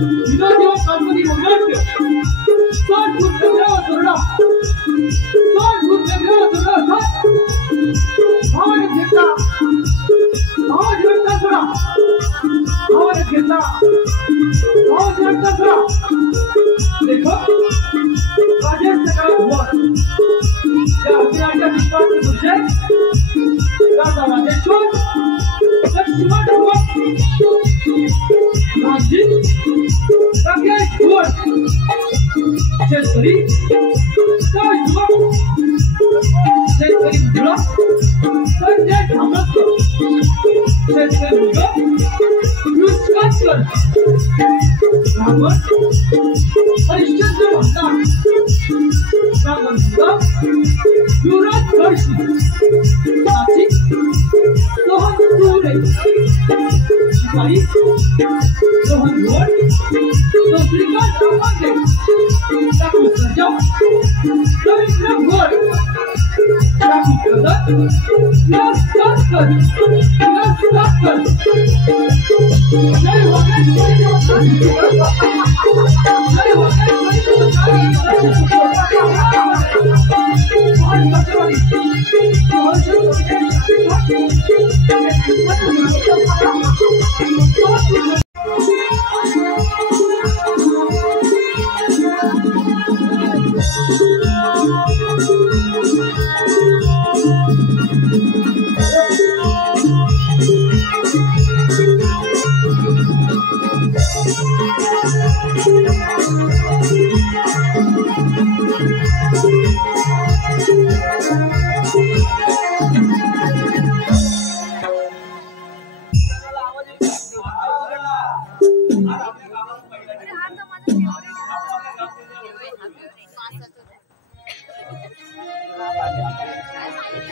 विनोदेव गणपती मंगळ सोड भूतग्रह धरणा सोड भूतग्रह धरणा भावन घेतला भावन घेतला थोडा भावन घेतला भावन घेतला थोडा देखो राजेश सकाळ हुआ या अभियानाच्या विश्वास तुझे राजा राजेश्वर लक्ष्मण हुआ राजी राकेश हुआ शेतकरी काय हुआ शेतकरी मुला संजय धामकर शेतकरी मुलगा युष्काचकर रावण हरिश्चंद्र भंडार रावण मुलगा युवराज गडशी साथी सोहन सुरे शिपाई सोहन गोड श्रीकांत रामांगे टाकू सर्जा रवींद्र गोड टाकू कदर व्यास कासकर जय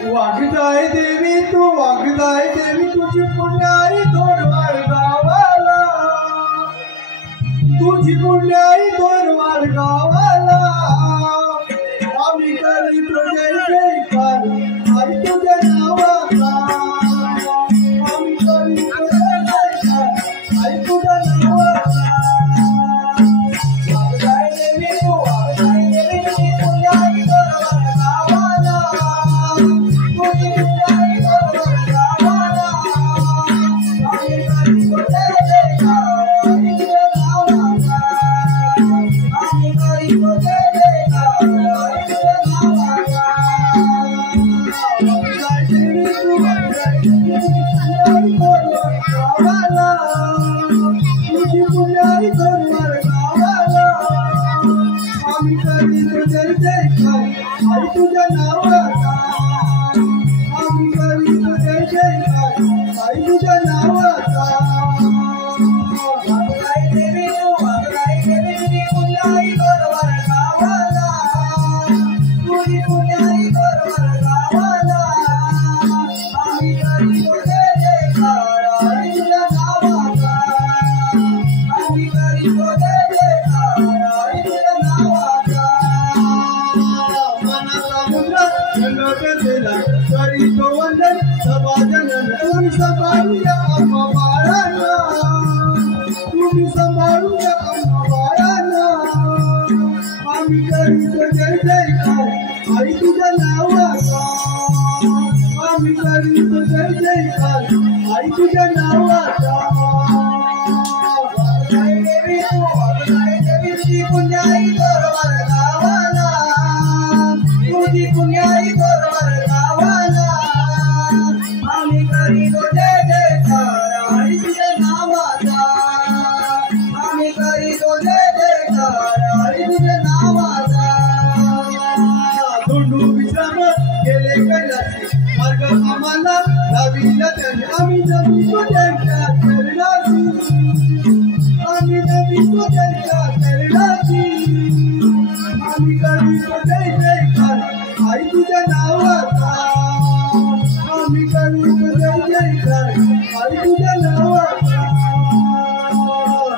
वागदाय देवी तू वागदाय देवी तुझी पुण्याई दोरवार गावाला तुझी पुण्याई दोरवार गावाला आम्ही करीतो जय जयकार आई तुझ्या नावाचा आम्ही करीतो जय जयकार आई तुझ्या नावाचा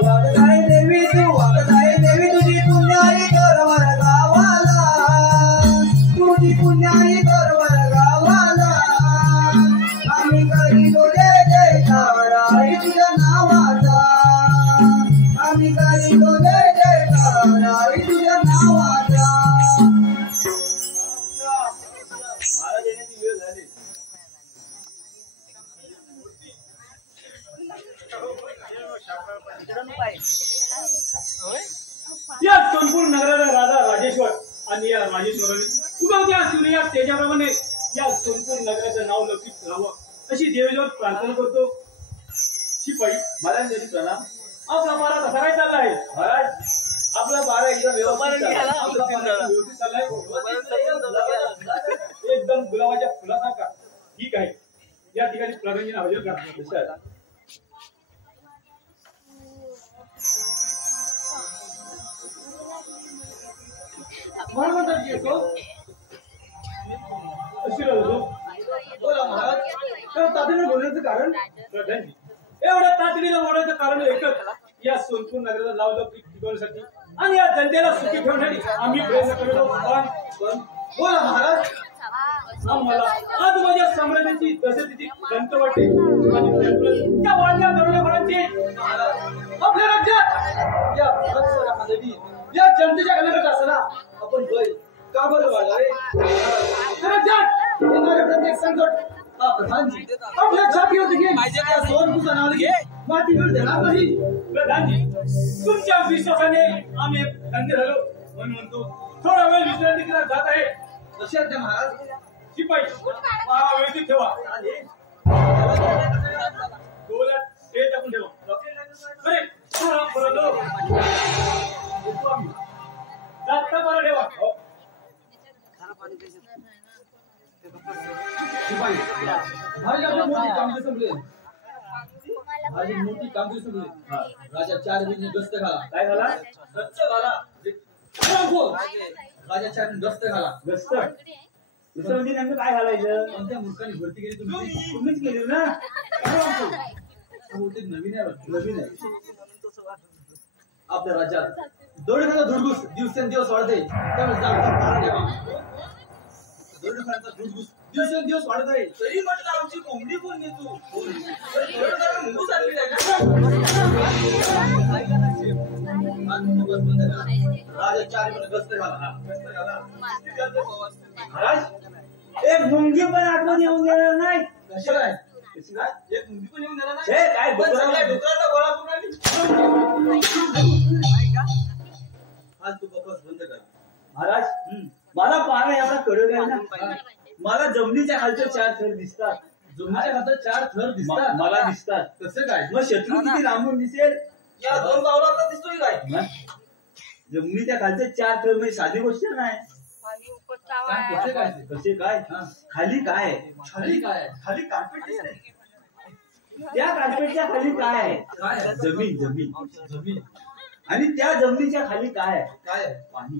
वागदाय देवी तू वागदाय देवी तुझी पुण्याई दोरवार गावाला या संपूर्ण नगराचा राजा राजेश्वर आणि या राजेश्वराने उगवत्या असून या तेजाप्रमाणे या संपूर्ण नगराचं नाव लौकिक राहावं अशी देवीजवळ प्रार्थना करतो. शिपाई महाराज प्रणाम. आपला मारा कसा काय चालला आहे महाराज? आपला मारा एकदम व्यवस्थित चाललाय. एकदम गुलाबाच्या फुलासारखा. ठीक आहे. या ठिकाणी प्रगंजीने हजर करा. महाराज येतो बोला महाराज. तातडीने बोलण्याचं कारण एवढ्या तातडीने बोलण्याचं कारण एकच. या सोनपूर नगराला लावलं पीक टिकवण्यासाठी आणि या जनतेला सुखी ठेवण्यासाठी आम्ही प्रयत्न करतो. पण बोला महाराज. आम्हाला आज माझ्या साम्राज्याची दशस्थिती दंत वाटते आणि त्या वाढल्या दरोडेखोरांची आपल्या राज्यात या भारत या जनतेच्या कलागत असताना आपण भय का बरं वाढलाय? राज्यात येणारे प्रत्येक संकट प्रधानजी आपल्या छातीवर देखील सोनपूरचं नाव घे मातीवर देणार नाही. प्रधानजी तुमच्या विश्वासाने आम्ही धन्य झालो म्हणून म्हणतो थोडा वेळ विश्रांती केला जात आहे. लक्षात द्या महाराज. शिपाई व्यवस्थित ठेवा. डोळ्यात ते टाकून ठेवा. बरे जास्त बरं ठेवा. शिपाई माझी मोठी कामगिरी संपली. राजा 4 महिने गस्त घाला. काय झाला? गस्त घाला. राजा 4 महिने गस्त घाला. गस्त दुसरं म्हणजे नेमकं काय घालायचं? कोणत्या मूर्खाने भरती केली? तुम्हीच केली ना. नवीन आहे. नवीन आहे. आपल्या राज्यात दरोडेखोरांचा धुडगुस दिवसेंदिवस वाढते. धुडगुस दिवसेंदिवस वाढत आहे. तरी म्हटलं आमची कोंबडी कोण घेतो? राजा 4 महिने गस्त घाला. महाराज एक मुंगी पण आठवण येऊन गेला नाही. कशी काय? एक मुंगी पण येऊन गेला नाही. काय डोकराला गोळा करून आज तू बकवास बंद कर. महाराज मला पारा एवढा कडक आहे ना. मला जमिनीच्या खालचे 4 थर दिसतात. जमिनीच्या खालचे 4 थर दिसतात. मला दिसतात. कसं काय? मग शत्रू किती लांबून दिसेल? या 2 गावला दिसतोय काय? जमिनीच्या खालचे 4 थर म्हणजे साधी गोष्ट नाही. कसे काय? खाली काय? खाली काय? खाली कार्पेट दिसतंय. त्या कार्पेटच्या खाली काय आहे? काय? जमीन. जमीन. जमीन. आणि त्या जमिनीच्या खाली काय आहे? काय? पाणी.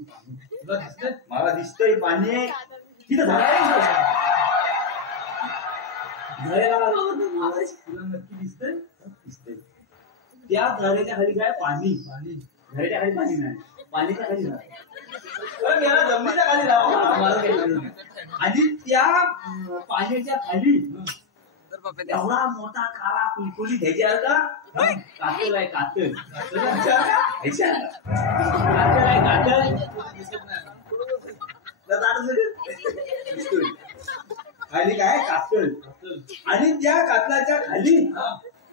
तुला दिसतंय? मला दिसतंय पाणी आहे. तिथं झाड आहे. तुला नक्की दिसतंय? दिसतंय. त्या झाडाच्या खाली काय? पाणी. पाणी. झाडाच्या खाली पाणी नाही. पाण्याच्या खाली नाही. जमिनीच्या खाली आणि त्या पाण्याच्या खाली एवढा मोठा काळा कुलकुली घ्यायची आहे का? कातल आहे. कातल. कातल आहे. कातल खाली काय? कातल. आणि त्या कातलाच्या खाली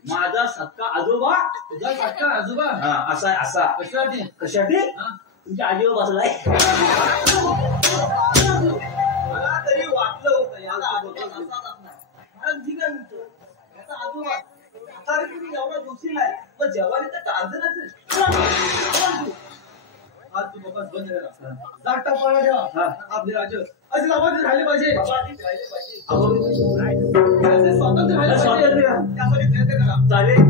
माझा सक्का आजोबा. तुझा सक्का आजोबा? असा असा. कशासाठी? कशासाठी? तुमच्या आजीवर बसलाय. मला तरी वाटलं होतं ठीक आहे याचा आजोबा आता तुम्ही एवढा दोषी आहे. मग जवारी तर टाळत. आज तू बकवास बंद करा. जागता पाळा ठेवा. आपले राज्य असे लाभार्थी राहिले पाहिजे. स्वातंत्र्य राहिले पाहिजे. त्यासाठी प्रयत्न करा. चालेल.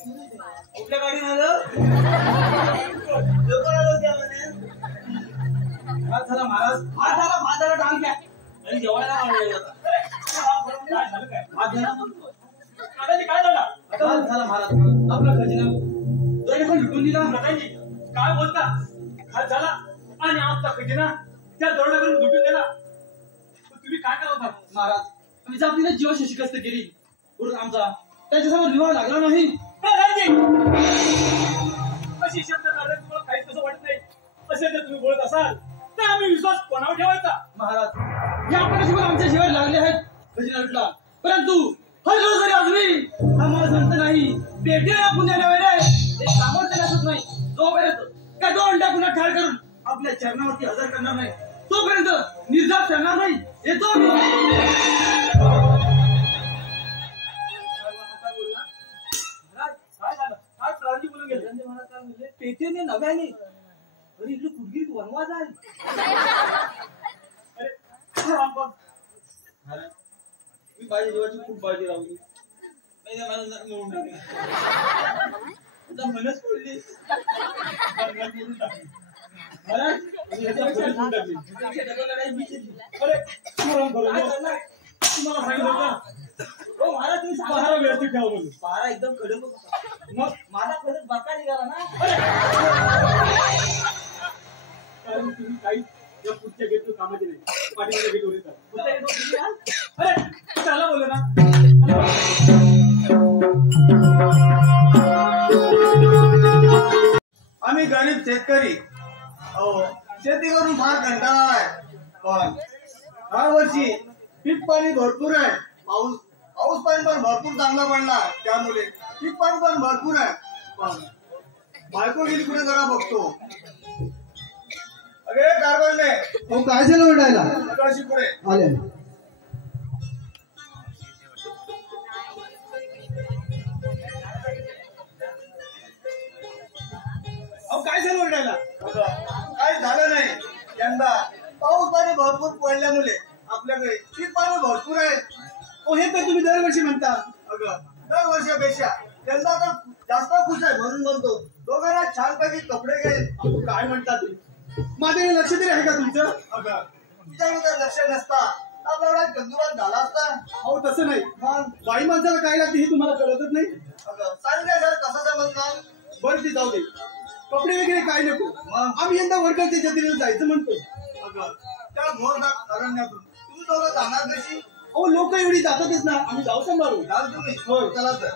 कुठल्या गाडीनं आलं लोकं आलो त्या म्हणे काय झालं महाराज? भात झाला डांग घ्या आणि जेवायला मांडलेलं होतं. काय झालं काय? भात झाला दादाजी काय झालं? काय झाला महाराज आपला खजिना दोन्ही पण लुटून दिला. दादाजी काय बोलता? काय झाला आणि आमचा खजिना त्या दरोड्याकडून लुटून दिला. तुम्ही काय करत होता महाराज आम्ही जातीने जीवाशी शिकस्त केली म्हणून आमचा त्याच्यासमोर विवाह लागला नाही. दादाजी अशी शब्द काढले तुम्हाला काहीच कसं वाटत नाही. असे जर तुम्ही बोलत असाल तर आम्ही विश्वास कोणावर ठेवायचा? महाराज या प्रकारे आमच्या जीवाला लागले आहेत खजिना लुटला परंतु हल्लो जरी अजूनही आम्हाला संत नाही पेटीला पुण्याला वेळे ते सामर्थ्य नसत नाही. जोपर्यंत त्या दोन अंड्या पुन्हा ठार करून आपल्या चरणावरती हजर करणार नाही तोपर्यंत निर्धार करणार नाही. येतो मी. काय झालं? काय प्राणी बोलून गेले? मला काय म्हणले पेटीने नव्याने अरे इकडे कुठली वनवास आहे. अरे रामबा, मी माझ्या जीवाची खूप काळजी राहली मिळून टाकली मनच पडली महाराज तुम्ही ह्याच्यापेक्षा लिहून टाकली. अरे राम करू नका. तुम्हाला सांगितलं होतं हो महाराज तुम्ही पहारा सांगा व्यवस्थित ठेवा म्हणून. पारा एकदम कडक होता. मग माझा खरंच बका निघाला ना. कारण तुम्ही काही या पुढच्या गेटवर कामाचे नाही. पाठीमागे गेटवर येतात. कुठल्या गेटवर तुम्ही आहात? अरे चला बोल ना. आम्ही गरीब शेतकरी हो शेती करून फार कंटाळा आहे पण ह्या वर्षी पीक पाणी भरपूर आहे. पाऊस पाणी पण भरपूर चांगला पडला त्यामुळे पीक पाणी पण भरपूर आहे. पण बायको गेली कुठे जरा बघतो. अरे कारभारने हो काय झालं ओरडायला सकाळशी पुढे आले अहो काय झालं ओरडायला काय झालं नाही. यंदा पाऊस पाणी भरपूर पडल्यामुळे आपल्याकडे पीक पाणी भरपूर आहे. हे तर तुम्ही दरवर्षी म्हणता. अगं दरवर्षापेक्षा यंदा तर जास्त खुश आहे म्हणून म्हणतो दोघांना छानपैकी कपडे घे. काय म्हणता तुम्ही माझ्याकडे लक्ष तरी आहे का तुमचं? अगं तुझ्याकडे जर लक्ष नसता आपला एवढा गंदुबाद झाला असता. अहो तसं नाही. बाई माणसाला काय लागते हे तुम्हाला कळतच नाही. अगं सांगितलं कसं जमणार. बरं ती जाऊ दे. कपडे वगैरे काय नको. मग आम्ही यंदा वर्गाच्या जत्रेला जायचं म्हणतो. अगं त्या घोरदार अरण्यातून तुम्ही दोघं जाणार कशी. अहो लोक एवढी जातातच ना. आम्ही जाऊ सांभाळू. जाल तुम्ही होय. चला तर.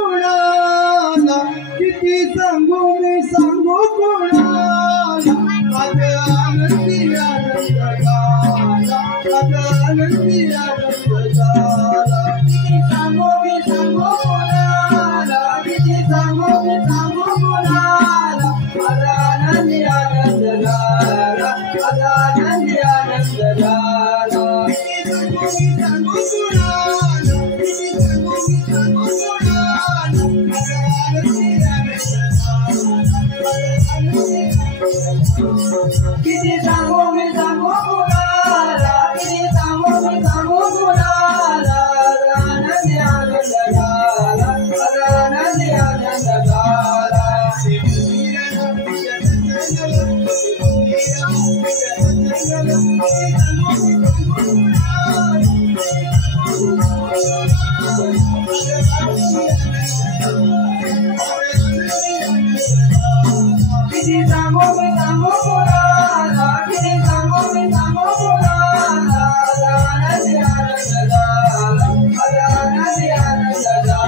कोणाला किती सांगू मी सांगू कोणाला आज आनंदी आनंद झाला. आज आनंदी आनंद झाला. किती सांगू मी सांगू कोणाला किती सांगू मी सांगू कोणाला आज आनंदी आनंद झाला. आज आनंदी आनंद झाला. किती सांगू मी सांगू कोणाला किती सांगू मी सांगू किती सांगू मी सांगू कुणाला किती सांगू मी सांगू कुणाला आनंदी आनंद झाला. आनंदी आनंद झाला. किती सांगू मी सांगू कोणाला किती सांगू मी सांगू कोणाला आनंदी आनंद झाला. आनंदी आनंद झाला.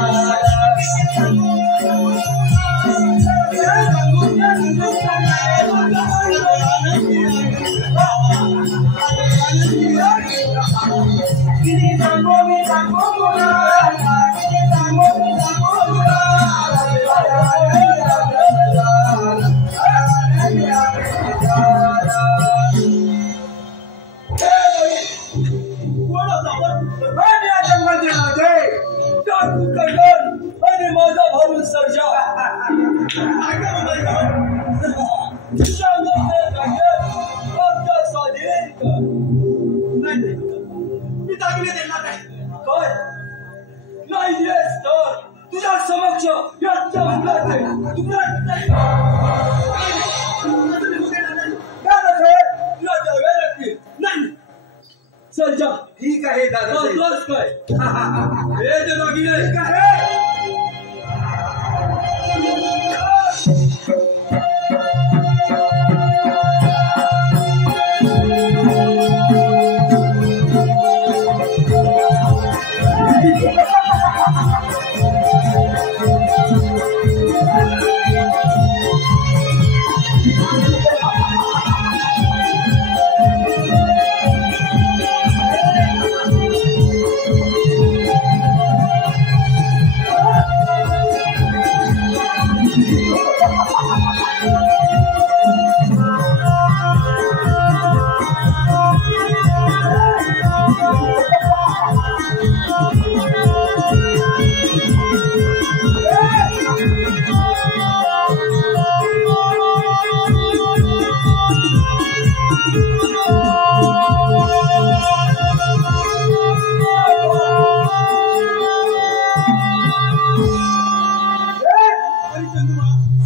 किती सांगू मी सांगू कोणाला किती सांगू मी सांगू कोणाला आनंदी आनंद झाला. आनंदी आनंद झाला. कोण होता आपण? जंगल सांगण्यात येणार नाही. काय नाही दिलेस तर तुझ्या समक्ष या जंगलाचे तुकडे दादासाहेब तुला द्यावे लागतील. नाही चल जा. ठीक आहे दादासाहेब. दोस्त काय हे ते दागिने ठीक आहे.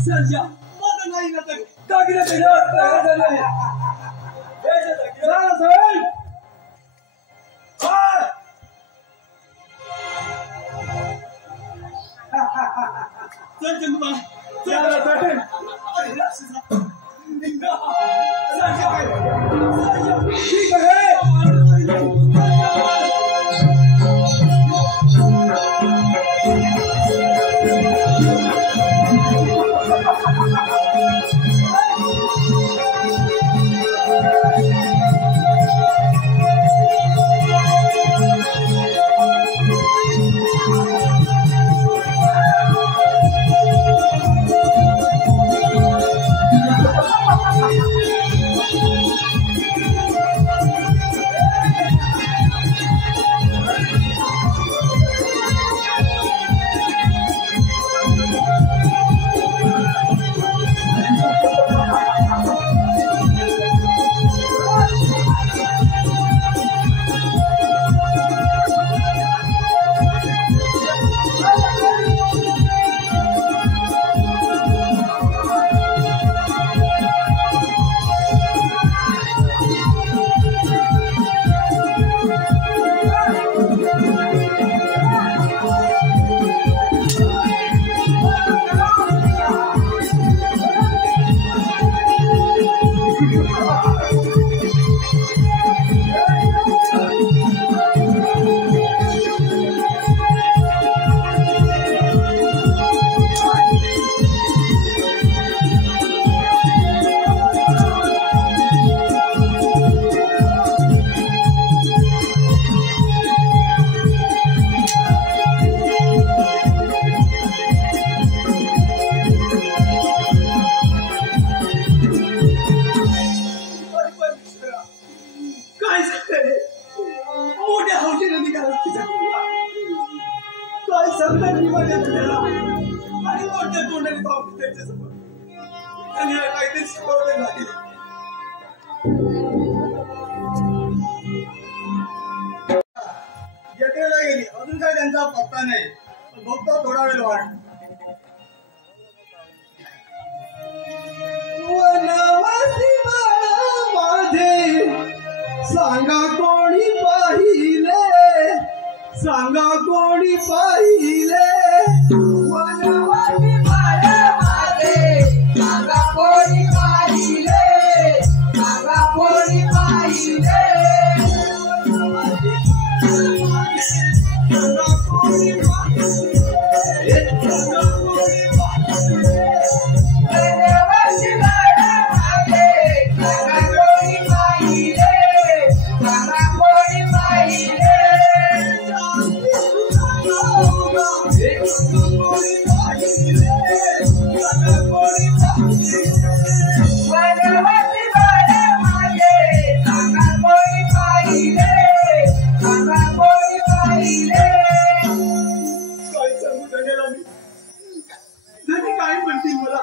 संजय माझं नाही ना तर दागिने दिल्यावर तयार झाले. हे जे दागिने दादासाहेब चल चंदू दादासाहेब ठीक आहे. काय सांगते मोठ्या हौशीने निघाला काय सांगतात मी माझ्या तुझ्याला आणि मोठ्या तोंडाने पाहून त्याच्यासमोर आणि याला काहीतरी शिकवलं नाही. येतेला गेली अजून काय त्यांचा पत्ता नाही. बघतो थोडा वेळ वाट. वनवासी बाळा माझे सांगा कोणी पाहिले, सांगा कोणी पाहिले. वनवासी बाळा माझे सांगा कोणी पाहिले, सांगा कोणी पाहिले. सांगा कोणी पाहिले, सांगा कोणी पाहिले. वनवासी बाळा माझे सांगा कोणी पाहिले, सांगा कोणी पाहिले. वनवासी बाळा माझे सांगा कोणी पाहिले, सांगा कोणी पाहिले. काय सांगू धन्याला मी धनी काय म्हणतील मला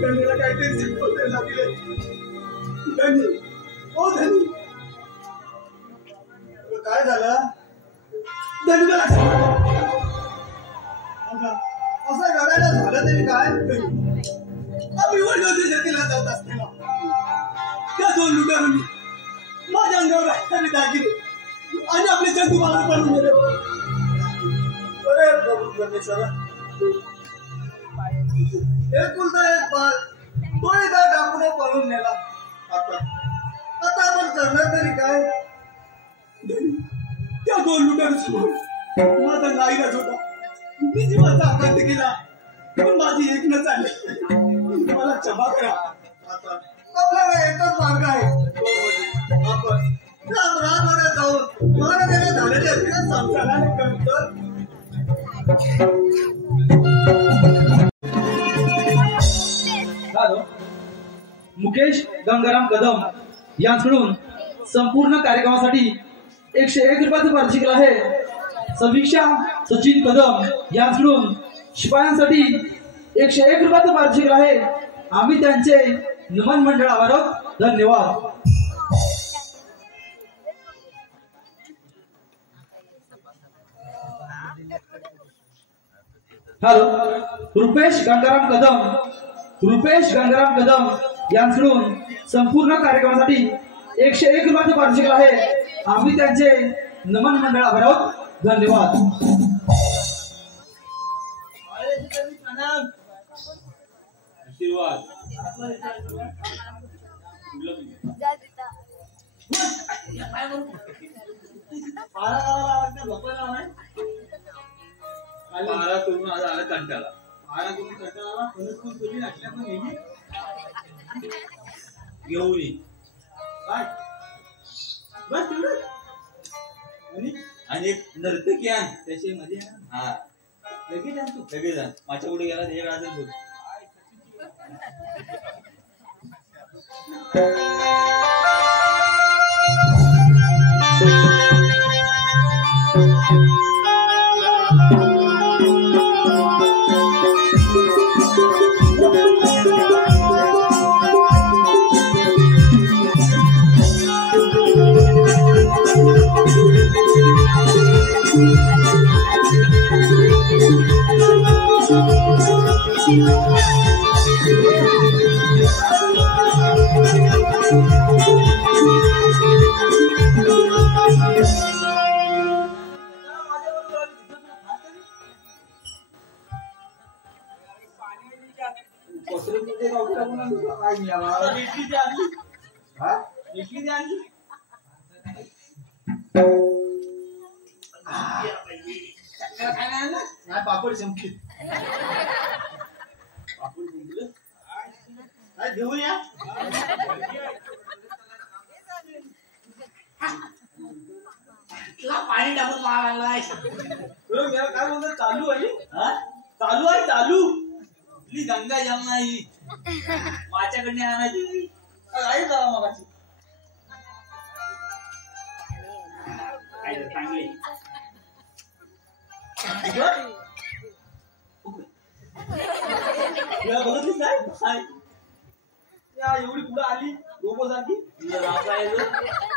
धन्याला काहीतरी शिकवते लागले. धनी ओ धनी काय झालं? धन्यवाद. असं रडायला झालं तरी काय? आम्ही वडगावच्या जत्रेला जात असताना त्या दोन लुटारूंनी माझ्या अंगावर रक्ताने दागिने आणि आपले चंदू मला पडून गेले. अरे प्रभू परमेश्वरा, एकुलता एक बाळ तो एकदा टाकून पळून नेला. आता आपण करणार तरी काय? त्या दोन लुटारूंसमोर माझा नाईलाज होता. मी जीवाचा अपराध केला पण माझी एक न चालली. मला क्षमा करा. आता आपल्याला एकच मार्ग आहे, तो म्हणजे आपण रामरामध्ये जाऊन महाराजांना झालेले अभिनय संसाराने कळतं. मुकेश गंगाराम कदम यांकडून संपूर्ण कार्यक्रमासाठी 101 रुपयाचं पारितोषिक आहे. समीक्षा सचिन कदम यांकडून शिपायांसाठी 101 रुपयाचं पारितोषिक आहे. आम्ही त्यांचे नमन मंडळ आभार आहोत. धन्यवाद. हॅलो, रुपेश गंगाराम कदम यांकडून संपूर्ण कार्यक्रमासाठी 101 रुपयाचं पारितोषिक आहे. आम्ही त्यांचे नमन मंडळ आभार आहोत. धन्यवाद. आशीर्वाद. मारा करून आज आला कंटाळा. घेऊन ये. काय बस तेवढं. आणि एक नर्तकी आण त्याच्यामध्ये. हा लगेच आण तू. लगेच आण. माझ्या पुढे गेला हे राजन बोल. पापड संपली. घेऊन या. पाणी टाकून मारायला काय बोलतो? चालू आहे. चालू आहे चालू. आपली गंगा जमना ही माझ्याकडे आणायची. आहे जरा मगाशी चांगले. बघितलीस काय? एवढी पुढे आली रोबो सारखी.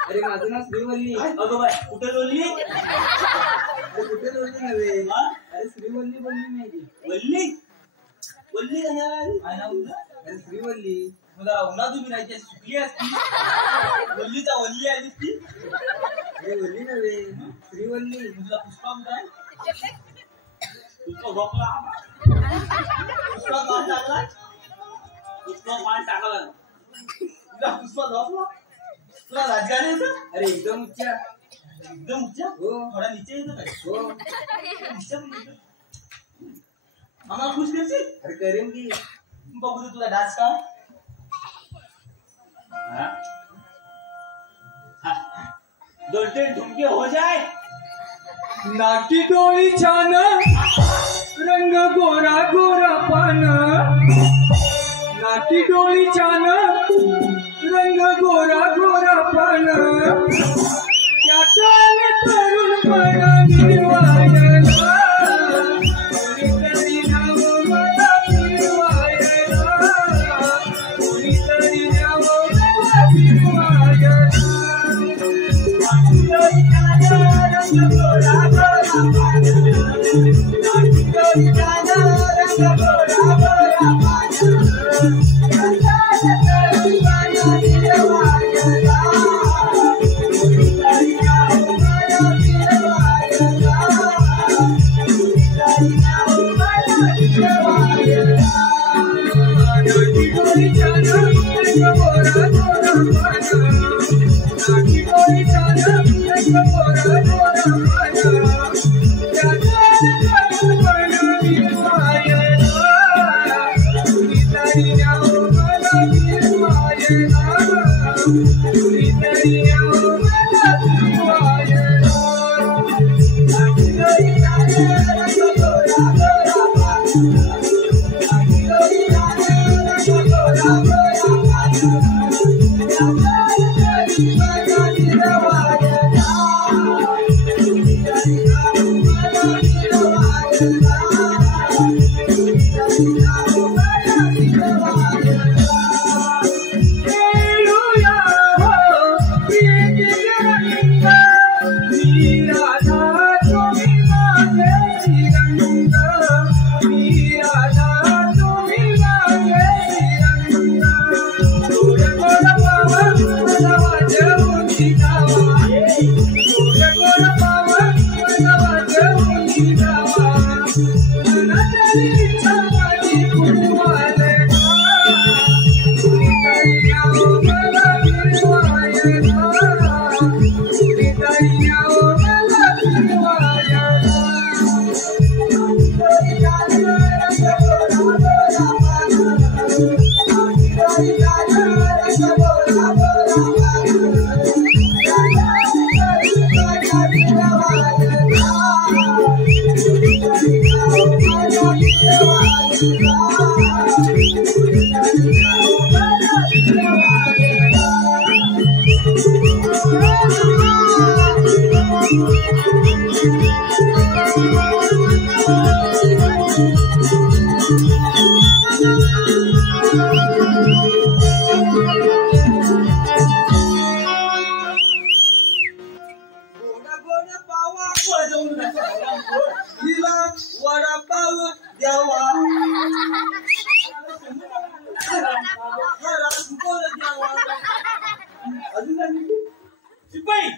अरे माझं नाव श्रीवल्ली. अगं बाय कुठे बोलली? कुठे बोलली नव्हे. अरे श्रीवल्ली बोलली नाही. वल्ली वल्ली काय नाव? अरे श्रीवल्ली. मला उन्हा तुम्ही राहायची सुकली असती. वल्लीचा वल्ली आली ती. अरे वल्ली नव्हे श्रीवल्ली. तुझा पुष्पा काय? पुष्पा झोपला. पुष्पा माल टाकला. पुष्पा माल टाकला. तुझा पुष्पा झोपला. तुला राजगाडी येतं? अरे एकदम उच्चा. एकदम उच्चा. हो. थोडा नीचे येतं काय? हो. नीचे पण येतं. आम्हाला खुश करशील? अरे करेन की. बघू दे तुझा डान्स का. दो तीन ठुमके हो जाए. नाकी डोळी छान रंग गोरा गोरा पान. नाकी डोळी छान रंग गोरा गोरा पान. त्यात तरुणपणा निर्वाळला. कोणीतरी नाव मला फिरवायला. कोणीतरी नाव मला फिरवायला. शिपाई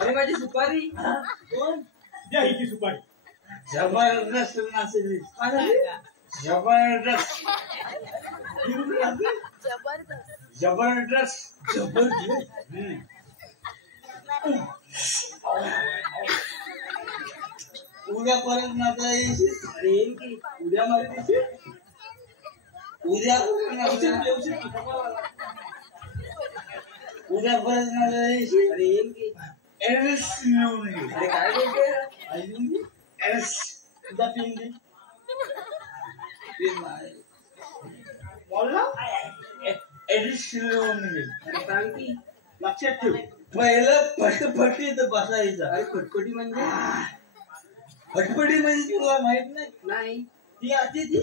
अरे माझी सुपारी द्या ही सुपारी. जबरदस्त नाचली जबरदस्त जबरदस्त उद्या परत नाचा येईल की उद्या मला दिवशी उद्या उद्या परत नाचा येईल. अरे येईल की एरस लिहून घे. अरे काय बोलते एरस उद्या पिऊन घे बोलला एरस लिहून घे. अरे सांग की लक्षात ठेव. पहिलं फटफटीत बसायचं. अरे खटखटी म्हणजे फटफटी म्हणजे तुला माहित नाही नाही ती असते ती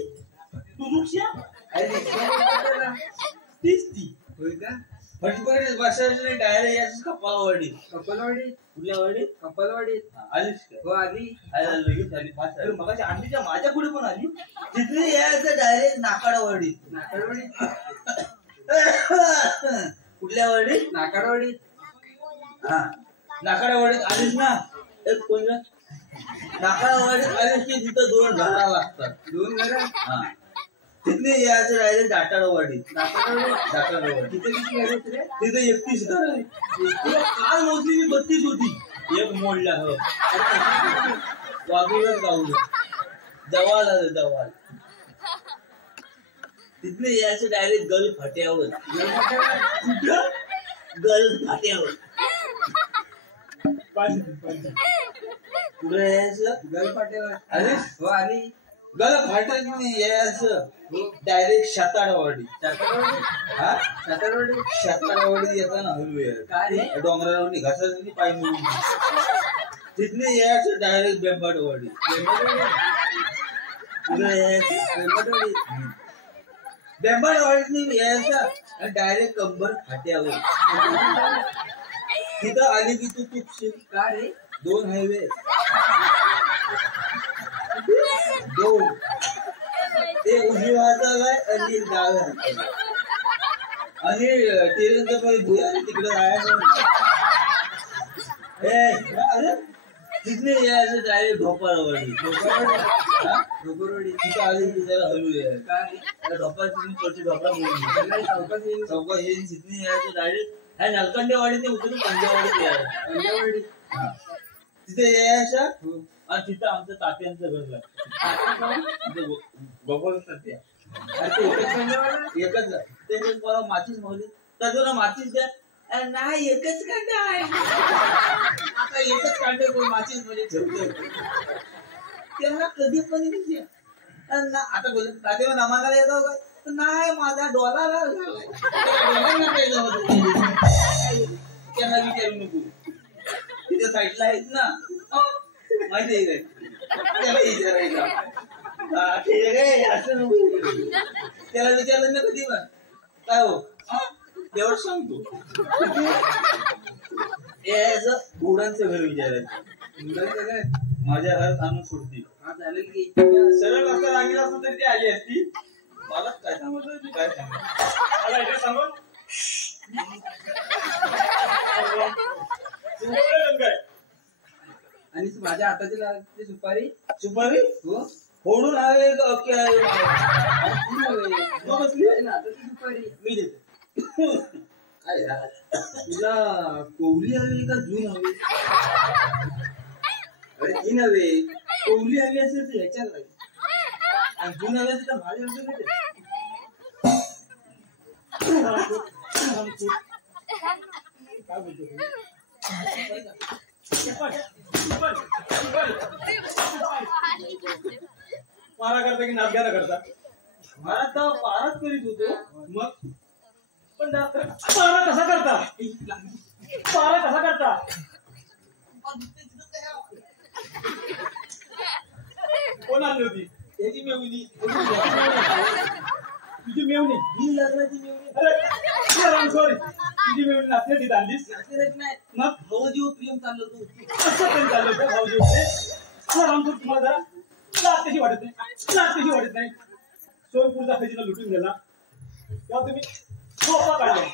तू रुक्षा अरे रिक्षा तीच ती होय का फटफटीत बसायचं नाही डायरेक्ट याच कपाळवाडी कपालवाडी कुठल्या वाडी कपालवाडी आलीस का हो आली आली लगेच आली फास्ट अरे मगाशी आणलीच्या माझ्या पुढे पण आली. तिथे यायचं डायरेक्ट नाकाडवाडी नाकारवाडी कुठल्या वाडी नाकारवाडी हा नाकाडवाडीत आलीस ना एक कोण नाकाडवाडीत आलीस की तिथं 2 घरा लागतात. 2 घरं हा तिथे यायचं डायरेक्ट दाटाडवाडी नाकारवाडी तिथे किती घर होते रे तिथे 31 घर आहे. काल मोजली मी 32 होती एक मोडला हो वाघूला गावलं जवाल आलं जवाल तिथले यायचं डायरेक्ट गल फाट्यावर कुठं गल फाट्यावर कुठं यायचं गल पाट्यावर अरे हो आली गल फाट्यात यायचं डायरेक्ट शताडवाडी हा सातारवाडी शताडवाडी येताना हलवे काय रे डोंगरावरती घासायचं पाय मिळून तिथले यायचं डायरेक्ट बेंबाडवाडी कुठं यायचं बेंबाडवाडीत यायचं डायरेक्ट कंबर फाट्यावर तिथं आली की तू चुकशील. का रे? 2 हायवे 2 ते उजवीचा आणि डाव्या आणि टेरेंचा पण भुया तिकडे जायचं. अरे तिथले यायचं डायरेक्ट ढोपारवाडी. ढोपारवाडी तिथं आली की जरा हलूया. काय ढोपाची पडची ढोपा चौका येईन तिथने यायचं डायरेक्ट ह्या नलकंडेवाडी ते उतरून पंजावाडीत यायचं. तिथे यायच्या आणि तिथं आमचं तात्यांचं घर लागतं. गोपाल तात्या एकच ते मला माचीस मावली तर तुला माचीस द्या. नाही एकच कांडा आहे आता. एकच कांडे माचीस मध्ये ठेवतो त्यांना कधी पण आता बोल तात्या नामाला येतो काय. नाही माझा डोला झालाय. त्यांना विचारू नको. तिथे साईडला आहेत ना माहिती आहे त्याला विचारायचं. ठीक आहे असं नको. त्याला विचारलं ना कधी पण काय हो तेवढं सांगतो. गुडांचं घर विचारायचं. माझ्या घरात आणून सोडतील. चालेल की सरळ रस्ता रांगेला असतो तरी ती आली असती. मला काय सांगतो तू काय सांग मला इथे सांगून काय आणि माझ्या हाताची लागते सुपारी. सुपारी हो फोडून हवे बसली ना हाताची सुपारी मी देतो. तुला कोवली हवी का जून हवी. अरे ती नव्हे कोवली हवी असेल तर ह्याच्यात लागेल आणि जून हवी असेल तर माझ्या हवी. काय बोलतो मारा करता की नाचगारा करता. मला तर पाराच करीत होतो. मग पण मारा कसा करता. मारा कसा करता. कोण आणली होती त्याची मेवली तुझी मेवणी. ही लग्नाची मेवली. अरे सॉरी तुझी मेवणी नाचण्याची आणलीस. नाही मग भाऊ जीव प्रेम चाललं होतं. कसं पण चाललं होतं भाऊजी होते. रामपूर तुम्हाला जरा लाच कशी वाटत नाही. लाच कशी वाटत नाही. सोनपूरचा खजिना लुटून गेला तेव्हा तुम्ही झोपा काढल्या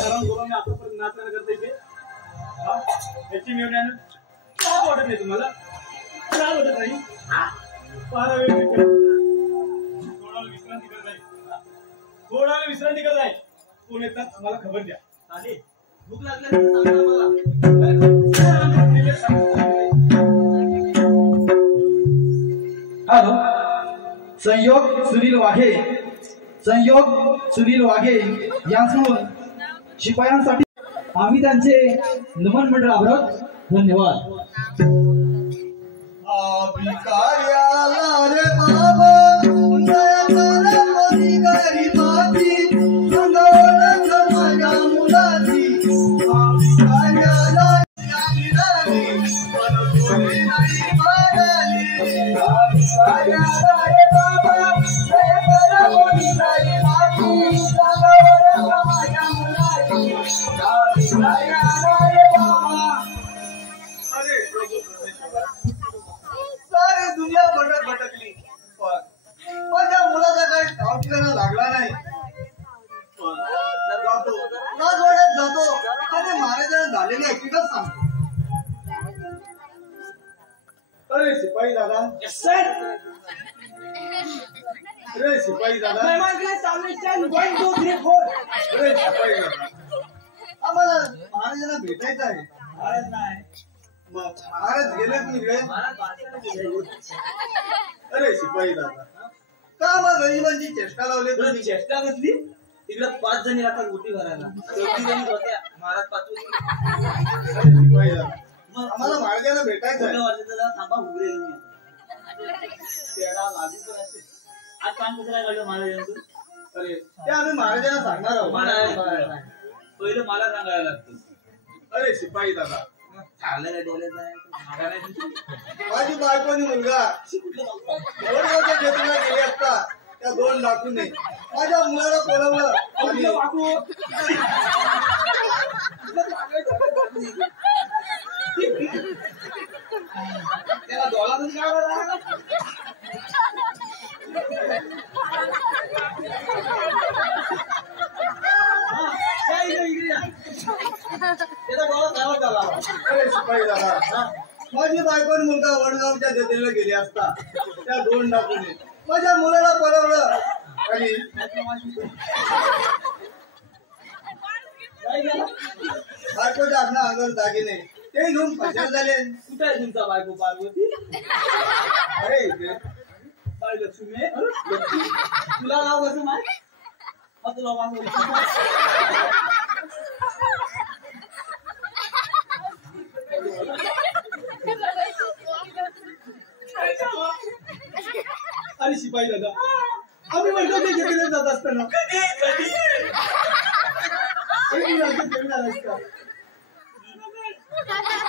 हराम गोरांनी आतापर्यंत नाचणं करता इथे. याची मेवण्यानं लाच वाटत नाही तुम्हाला. काय वाटत नाही. फार वेळ विश्रांती करत आहे. थोडा वेळ विश्रांती करत आहे. कोण येतात मला खबर द्या. चालेल भूक लागल्यानंतर हॅलो संयोग सुनील वाघे यांसमोर शिपायांसाठी आम्ही त्यांचे नमन मंडळ आभार. धन्यवाद. अभिकार्याला रे बाबा दयाला मोदी गरीबाची संगवडच माझ्या मुलाची. अभिकार्याला मिळाली पण कोणी नाही मारली. अभिकार्याला रे बाबा दयाला मोदी गरीबाची संगवडच माझ्या मुलाची. अभिकार्याला रे बाबा. अरे सारी दुनिया भटकली पण त्या मुलाचा काही ठाव ठिकाणा लागला नाही. जातो राजवाड्यात जातो आणि महाराजांना झालेली हकीकत सांगतो. अरे शिपाई दादा. अरे शिपाई दादा. अरे शिपाई दादा आम्हाला महाराजांना भेटायचं आहे. महाराज नाही मग महाराज गेले इकडे. अरे शिपाई दादा का मग गरीबांची चेष्टा लावली तुला तुम्ही. चेष्टा घेतली. तिकडे 5 जणी आता गोटी भरायला 14 जणी होत्या. महाराज 5 अरे शिपाई दादा मग आम्हाला महाराजांना भेटायचं आहे. वर्षाचा थांबा उघडे घेऊन तेडा लाजी पण असेल. आज काम कसं काय काढलं महाराजांचं. अरे ते आम्ही महाराजांना सांगणार आहोत. पहिलं मला सांगायला लागतं. अरे शिपाई दादा चाललं काय डोल्याचं आहे. माझी बायकोनी मुलगा एवढ्या क्षेत्राला गेले असता त्या 2 लाखून माझ्या मुलाला बोलवलं. त्याला डोळातून काय बरं? त्याचा डोळा गावात झाला. अरे शिपाई दादा, माझी बायको आणि मुलगा वडगावच्या जत्रेला गेले असता त्या 2 डाकूने माझ्या मुलाला पळवलं आणि बायकोच्या आपल्या अंगावर दागिने ते घेऊन पसार झाले. कुठे आहे तुमचा बायको पार्वती? अरे इथे बाय लक्ष्मी तुला नाव कसं माहित? तुला अरे शिपाई दादा, आम्ही वडगावच्या जत्रेला जात असताना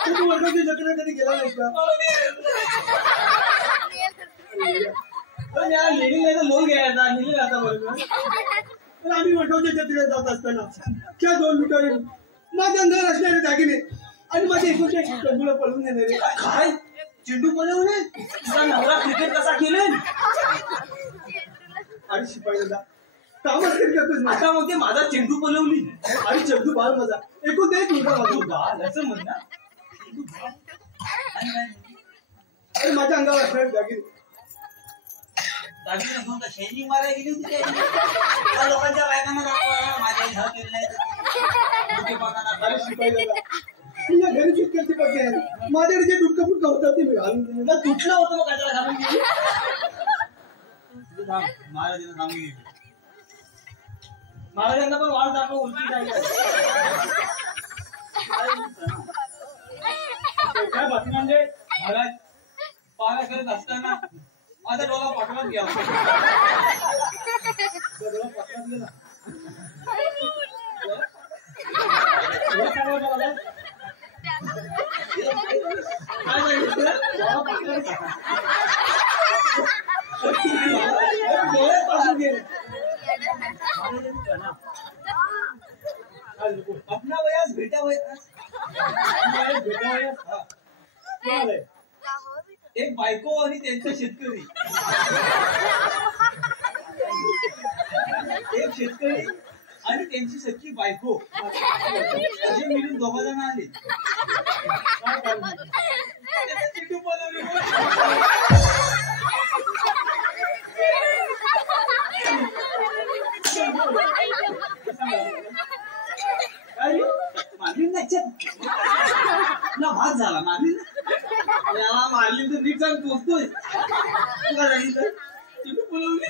तुम्ही वडगावच्या जत्रेला कधी गेला नाहीस का? पण यार लेणी नाही तर लोन घ्यायचा लिहिली जाता बरोबर. पण आम्ही वडगावच्या जत्रेला जात असताना त्या 2 लुटारे माझ्या अंगावर असणारे दागिने आणि माझे एकूण एक चेंडूला पळवून देणारे. काय चेंडू पळवले? तुझा नवरा क्रिकेट कसा खेळेल? अरे शिपाई दादा, कामच तरी करतोच ना. आता मग ते माझा चेंडू पळवली अरे चेंडू बाळ माझा एकूण एक मुलगा माझा. बाल असं म्हणणार. अरे माझ्या अंगावर असणारे दागिने दागिने घेऊन शेंडी मारायला गेली होती त्या लोकांच्या बायकांना दाखवा माझ्या घर केलं नाही. अरे शिपाई दादा, तुझ्या घरी चिटकरची पडते. माझ्याकडे जे दुटका फुटका होता ते मी घालून दिले. मग तुटलं होतं मग कशाला घालून गेली? महाराजांना सांगून गेली. महाराजांना पण वाढ दाखव उलटी जायचं. काय बातमी म्हणजे महाराज पारा करत असताना माझा डोळा पकडून घ्या. काय सांगितलं? डोळे पाडून गेले. अपना वयास भेटा वयास एक बायको आणि त्यांचा शेतकरी. एक शेतकरी आणि त्यांची सख्खी बायको असे मिळून 2 जण आले. त्याचा चिंटू पळवली. ना भात झाला मारली याला मारली तर नीट सांग पोचतोय. तुला राहिलं चिंटू पळवली.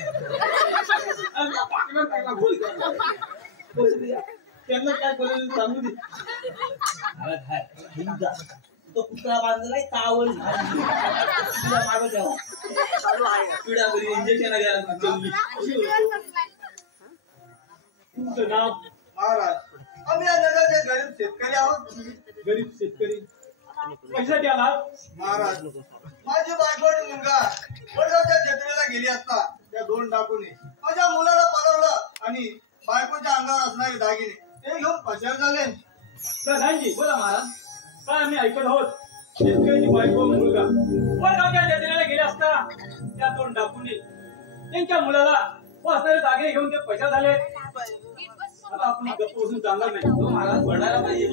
पाकड्यात टाकला गोल. त्यांना काय पळवलं सांगू दे. तो कुत्रा बांधलाय तावल तुला मागं द्यावा चालू आहे. पिढा घरी इंजेक्शन घ्यायला तुमचं नाव? महाराज, आम्ही या जगाचे गरीब शेतकरी आहोत. गरीब शेतकरी कशासाठी आलात? महाराज, माझी बायको आणि मुलगा वडगावच्या जत्रेला गेली असता त्या 2 डाकूने माझ्या मुलाला पळवलं आणि बायकोच्या अंगावर असणारे दागिने ते घेऊन पसार झाले. प्रधानजी बोला महाराज. काय आम्ही ऐकत आहोत, शेतकऱ्याची बायको मुलगा वडगावच्या जत्रेला गेले असता त्या 2 डाकूने त्यांच्या मुलाला असणारे दागिने घेऊन ते पैसा झाले. आता आपण गप्प बसून चालणार नाही. तो महाराज पडायला पाहिजे.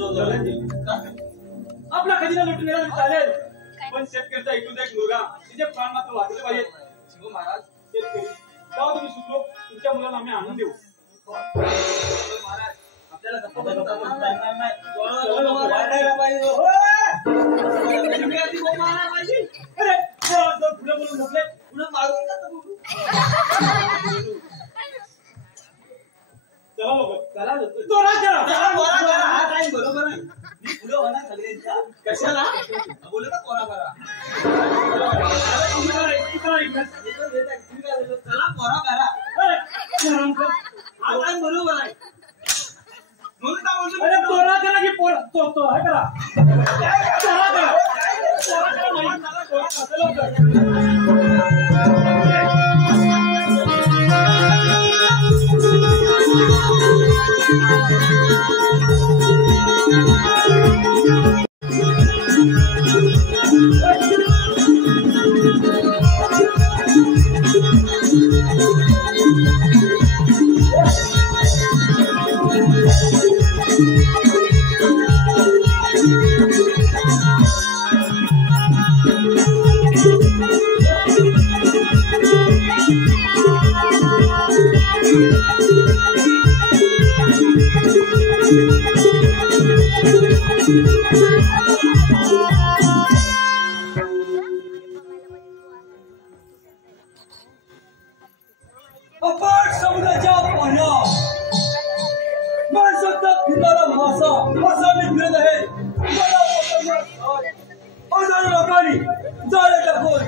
आपला खजिना लुटून नेला तरी चालेल, पण शेतकऱ्याचा एकूण एक मुलगा तिचे प्राण मात्र वाचले पाहिजेत. शिव महाराज शेतकरी तेव्हा तुम्ही सुचलो तुमच्या मुलाला आम्ही आणून देऊ. महाराज आपल्याला गप्पा बसून चालणार नाही. वाढायला पाहिजे. अरे पुढे बोलून बसले. पुढे मागून जातं बघू. चला लोक चला तो राज करा. हा टाइम बरोबर आहे. मी पुढे होणार सगळ्यांच्या. कशाला बोलू ना कोणा करा. चला पोरा करा. हा टाइम बरोबर आहे. म्हणून काय बोलतो? अरे पोरा करा की पोरा तो हा करा. पोरा करा. पोरा करा. अपाट समुद्राच्या पाण्यात माणसाचा फिरणारा मासा असा मी फिरत आहे. हजारो लोकांनी जाळे टाकून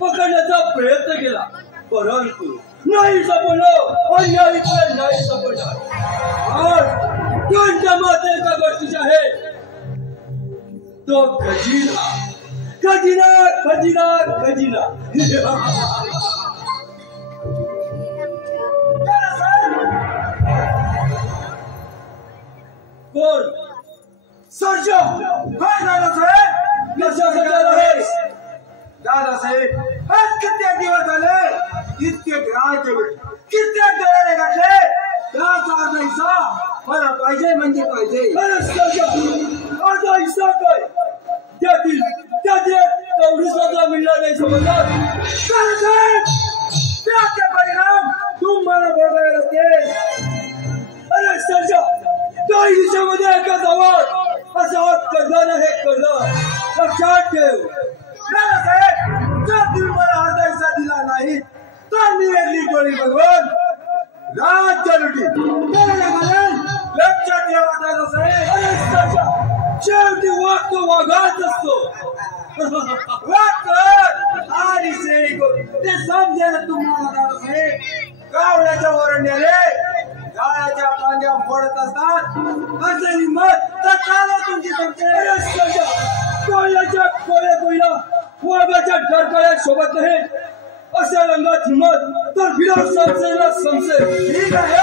पकडण्याचा प्रयत्न केला, परंतु नाही सापडलो. अन्यायी नाही सापडणार. आज कोणत्या मात्र एका गोष्टीची आहे, तो खजिना खजिना खजिना खजिना. कोण सर्जा? काय झालं साहेब? कशासाठी आहेस? दादासाहेब आज कित्येक दिवस झाले, कित्येक राहायचे वेळ, कित्येक डोळे घातले, त्याचा पैसा मला पाहिजे म्हणजे पाहिजे. अरे सर्जा, अर्धा हिस्सा काय? त्यातील तेवढी सुद्धा मिळणार नाही समजणार. दादासाहेब त्याचे परिणाम तुम्हाला भोगावे लागतील. अरे सर्जा, काही दिवसामध्ये एका गावात असा कर्ज हे कर्ज लक्षात ठेव. दादासाहेब जर तुम्ही मला अर्धा हिस्सा दिला नाही तर मी वेगळी टोळी बघून राज्य लुटी लक्षात ठेवा दादासाहेब. अरे सर्जा, शेवटी वाघ तो वाघाच असतो. वाकर आणि श्रेणी ते समजेल तुम्हाला दादासाहेब. गावड्याच्या ओरडण्याने गाळाच्या कांद्या फोडत असतात, असे मत तर चालव तुमची समजे. अरे सर्जा, कोयल्याच्या कोयला वाघाच्या डरकाळ्या सोबत नाही. अशा रंगात हिंमत तर विराट संशयला संशय. ठीक आहे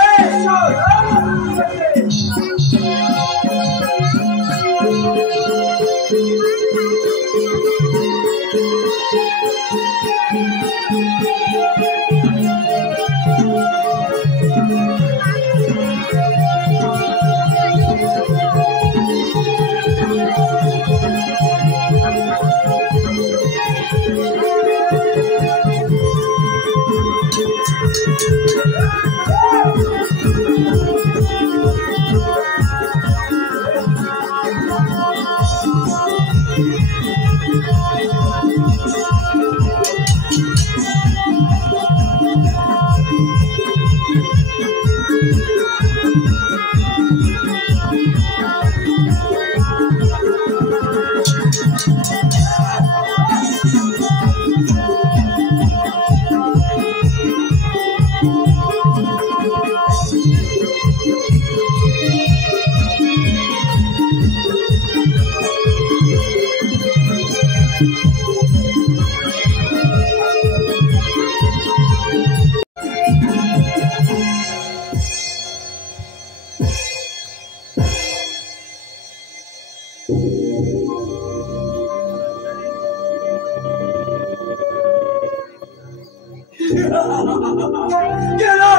गेला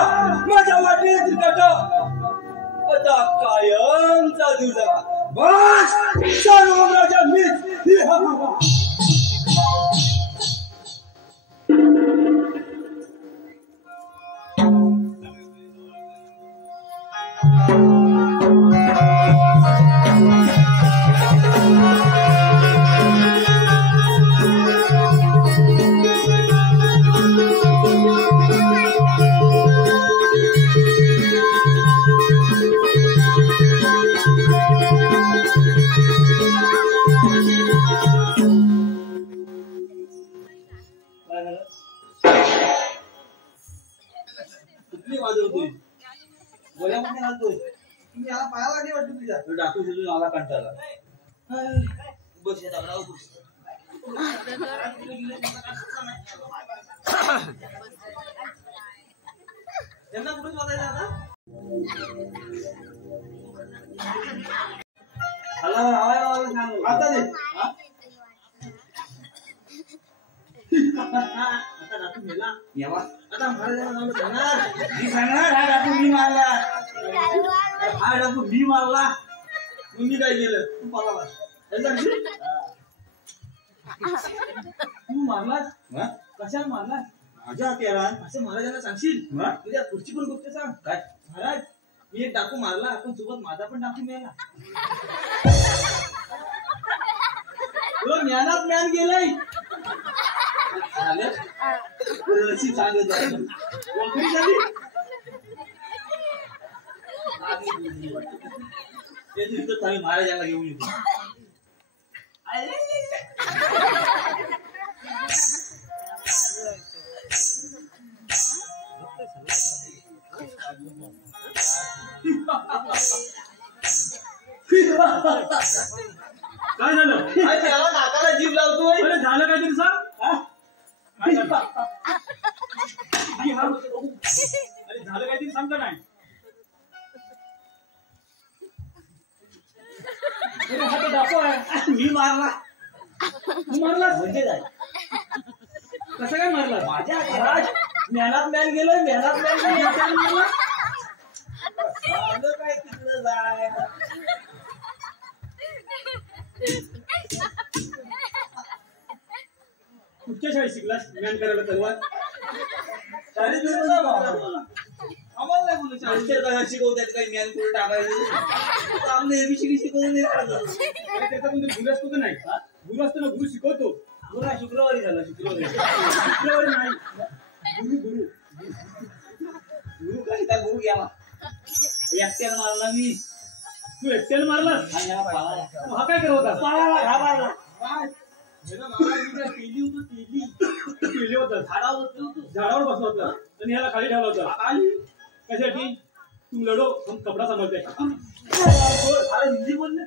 माझ्या वाटेतील काटा. आता कायमचा दिवसा बस सर्व राजा मीच. कुठली वाजवतोय? गोळ्यामध्ये घालतोय. तुम्ही याला पायाला नाही वाटत तुझ्या. डाकू शिजून आला कंटाळा. बस येत आपला बस. त्यांना कुठून वाजायचं आता? आता दे. आता डाकू मेला. यावा. आता महाराजांना नाव सांगणार. मी सांगणार हा डाकू मी मारला. हा डाकू मी मारला. मी काय केलं तू मला तू मारलास कशाला मारलास माझ्या हत्यारान असं महाराजांना सांगशील तुझ्या पुढची पण गोष्ट सांग काय महाराज मी एक डाकू मारला आपण सोबत माझा पण डाकू मिळाला तो ज्ञानात ज्ञान गेलाय सांगत नोकरी झाली महाराजांना घेऊन येतो काय झालं त्याला नाकाला जीभ लावतोय अरे झालं काय तरी सांग काय झालं? अरे झालं काय तरी सांग का नाही अरे हा तर डाकू आहे मी मारला तू मारलास म्हणजे काय कसं काय मारला माझ्या घरात ज्ञानात ज्ञान गेलोय ज्ञानात ज्ञान गेलं काय तिकडं जाय कुठच्या शाळेत शिकलास ज्ञान करायला तलवार आम्हाला नाही बोलू शाळेत शिकवतात काही ज्ञान कुठे टाकायचं आम्हाला एबीसीडी शिकवून अरे त्याचा पण गुरु असतो का नाही गुरु असतो ना गुरु शिकवतो पुन्हा शुक्रवारी झाला शुक्रवारी शुक्रवारी नाही गुरु गुरु गुरु काय त्या गुरु गेला एकट्याला मारला मी तू एकट्याला मारलास आणि याला पाळाला. तू हा काय करत होता पाळाला, हा मारला. केली होता झाडावर बसलो होतो. झाडावर बसला होता आणि ह्याला खाली ठेवला होता आणि कशासाठी तुम लढो हम कपडा सांभाळते सारा हिंदी बोलले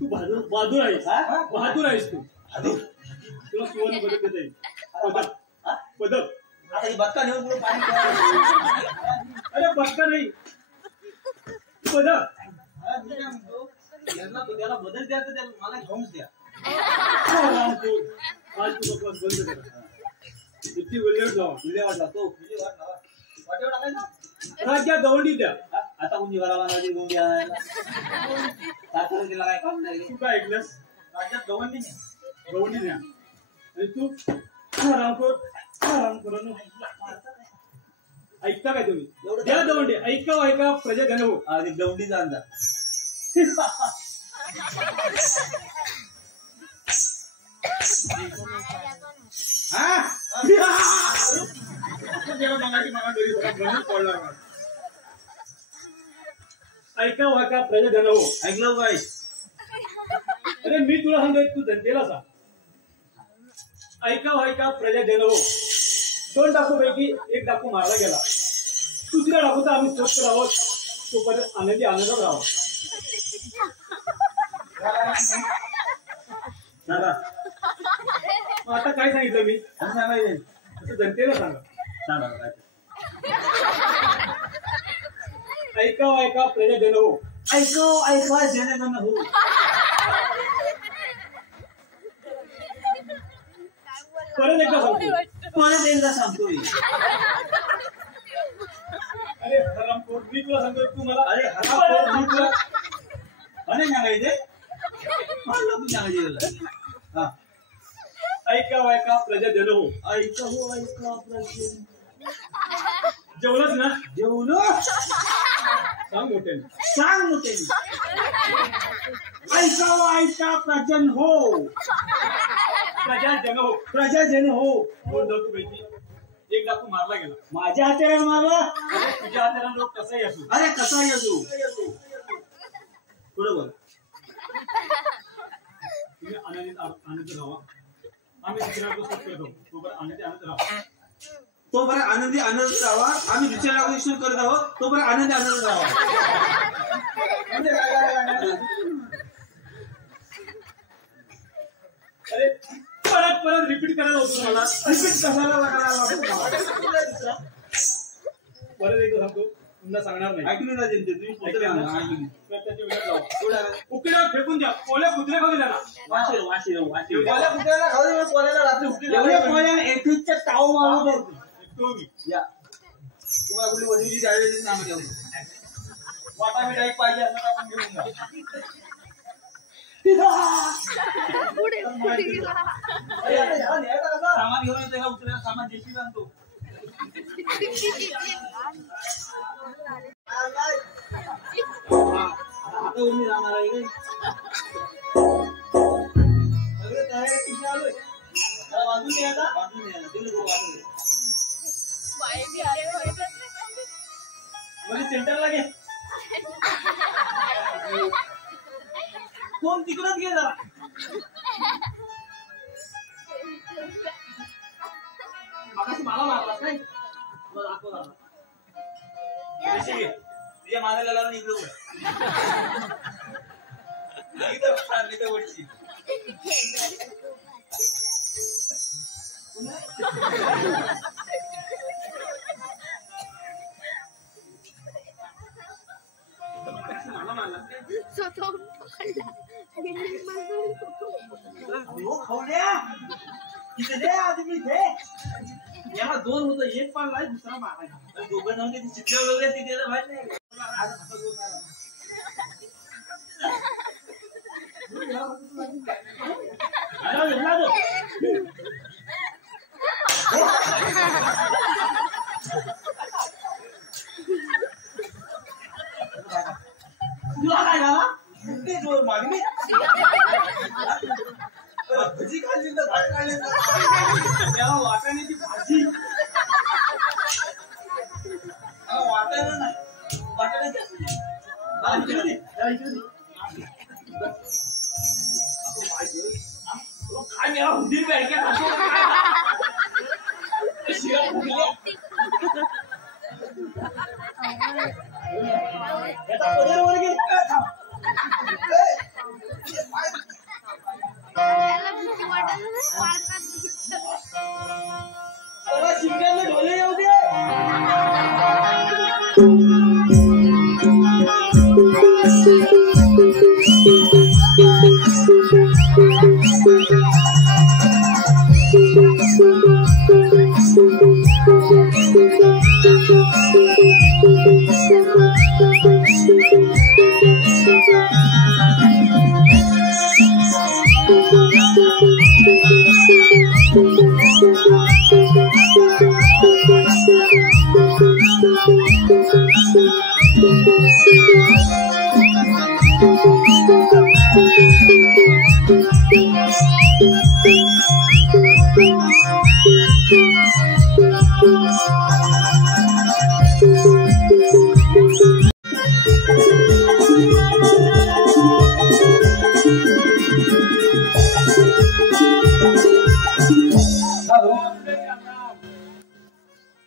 तू बहादूर आहेस हा? बहादूर आहेस तू तुला सुवर्ण पदक देता येईल पदक पदक आता ही बक्का नेऊन पुढे पाणी प्यायला. अरे बसका नाही पदक हा, मी काय म्हणतो, त्याला बदल द्या तर त्याला मला घेऊनच द्या आज तू बकवास बंद कर इतकी वेळेवर जावा विल्हेवाट लागतो विल्हेवाट लावा. वाटेवर टाकायचं राज्यात दवंडी द्या आता कोणती घराला माझी घेऊन द्या साखर केला काय काम नाही तू काय ऐकलंस राज्यात गवंडी नाही दवंडी द्या आणि तू रामखोर ऐकता काय तुम्ही द्या दवंडी ऐका प्रजा धन हो आणि गवंडीचा अंदाज ऐका वाका प्रजा धन हो ऐकलं काय अरे मी तुला सांगतोय तू जनतेला सांग ऐका प्रजा जन हो 2 डाकूपैकी एक डाकू मारला गेला दुसऱ्या डाकूचा आम्ही स्वस्त राहोत तोपर्यंत आनंदी आनंदात राहावं आता काय सांगितलं मी असं जनतेला सांगा ऐका प्रजा जन हो ऐका जन हो परत एकदा सांगतो परत एकदा सांगतोय अरे हरामखोर मी तुला सांगतोय तू मला अरे हरामखोर मी तुला अरे सांगायचे मला तू सांगायचे हा ऐका प्रजा जन हो ऐका प्रश्न जेवलंच ना जेवलो सांग मोठ्याने सांग मोठे ऐका प्रजन हो प्रजा जन हो 2 डाकूपैकी एक डाकू मारला गेला माझ्या हाताने मारला अरे तुझ्या हाताने लोक कसाही असू अरे कसा येतो बरोबर तुम्ही आनंद राहा आम्ही दुसऱ्या गोष्ट करतो तोपर्यंत आनंद राहा तोपर्यंत आनंद राहावा आम्ही दुसऱ्या गोष्टी करत आहोत तोपर्यंत आनंद राहावा अरे परत रिपीट करायला होतो मला रिपीट कशाला करायला परत एकदा सांगतो पुन्हा सांगणार नाही ऐकली ना जनते तुम्ही उकडे फेकून द्या ओल्या कुत्रे खाऊ द्या कुत्र्याला खाऊ कोणाला रात्री एटीच्या ताव मारू तो मी या तुम्हाला कुठली वडीलची त्यावेळेस सांगत वाटा बिटा एक पाहिजे असं आपण घेऊन जा. पुढे गेला. अरे, आता ह्याला न्यायचा कसा? सामान घेऊन येते का उचलायला सामान जेशी आणतो. आता उन्ही जाणार आहे काय? सगळे तयारी किती आलोय? त्याला बांधून द्यायचा? बांधून द्यायला. दिलं तो बांधून दे. मध्ये सेंटरला घे. कोण तिकडच घे जरा. मगाशी मला मारलास काय? मला दाखव जरा. कशी घे? तुझ्या मागायला लागला ना इकडं उभं. इथं वरची. स्वतःहून पकडला. खाऊल्या इथे दे आदमी दे. याला दोन होतं, एक पाडलाय दुसरा मारायचा. दोघं नव्हते ते चित्र वगैरे तिथे माहित नाही. तुला काय झाला? ते जोर मागणी भजी खाल्ली तर भात खाल्ली त्याला वाटाण्याची भाजी. वाटाणा नाही, वाटाण्याची काय मेला हुंदी बँकेत पदरवर गेली. त्याला भीती वाटत नाही, पाळतात. शिमग्याला ढोले येऊ दे.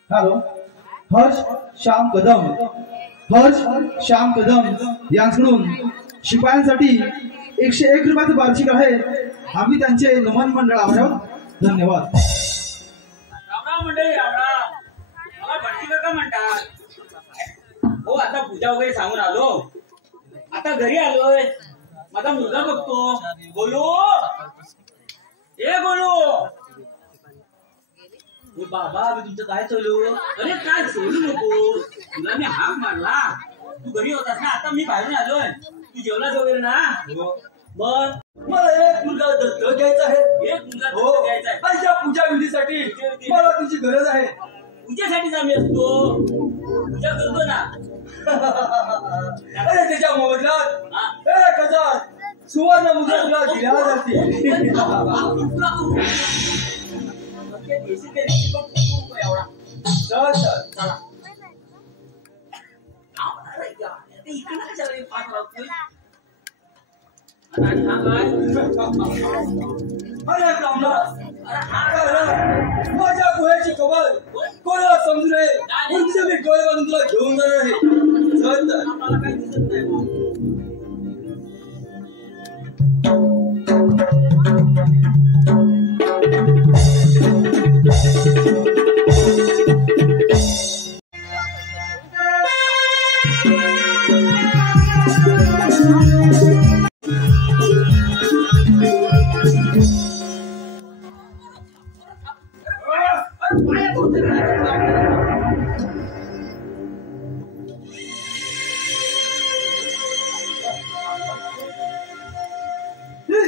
हॅलो, हर्ष श्याम कदम यांकडून शिपायांसाठी 101 रुपयाचं वार्षिक आहे. आम्ही त्यांचे नमन मंडळ आहोत. धन्यवाद. रामराम मंडळी, रामराम. मला भटकी काका म्हणतात. हो, आता पूजा वगैरे सांगून आलो. आता घरी आलोय. माझा मुलगा बघतो. बोलू ए बोलू. बाबा, मी तुमचं काय चालू? अरे काय सोडू नको. तुला मी हाक मारला, तू घरी होतास ना. आता मी बाहेरून आलोय. तू जेवलास वगैरे ना? मग मला एक मुलगा दत्तक घ्यायचा आहे. एक मुलगा दत्तक घ्यायचा आहे. अशा पूजा विधीसाठी मला तुझी गरज आहे. पूजेसाठीच आम्ही असतो. पूजा करतो ना. अरे त्याच्या मोबदल्यात 1000 सुवर्ण मुद्रा तुला दिल्या जातील. चल चल चला. इकडे कशाला पाठ लावतोय? आणि हा काय? अरे ब्राह्मणा, माझ्या गुहेची कबर कोणाला समजू नये म्हणून मी डोळे बांधून तुला घेऊन जाणार आहे. चल तर. मला काही दिसत नाही बा.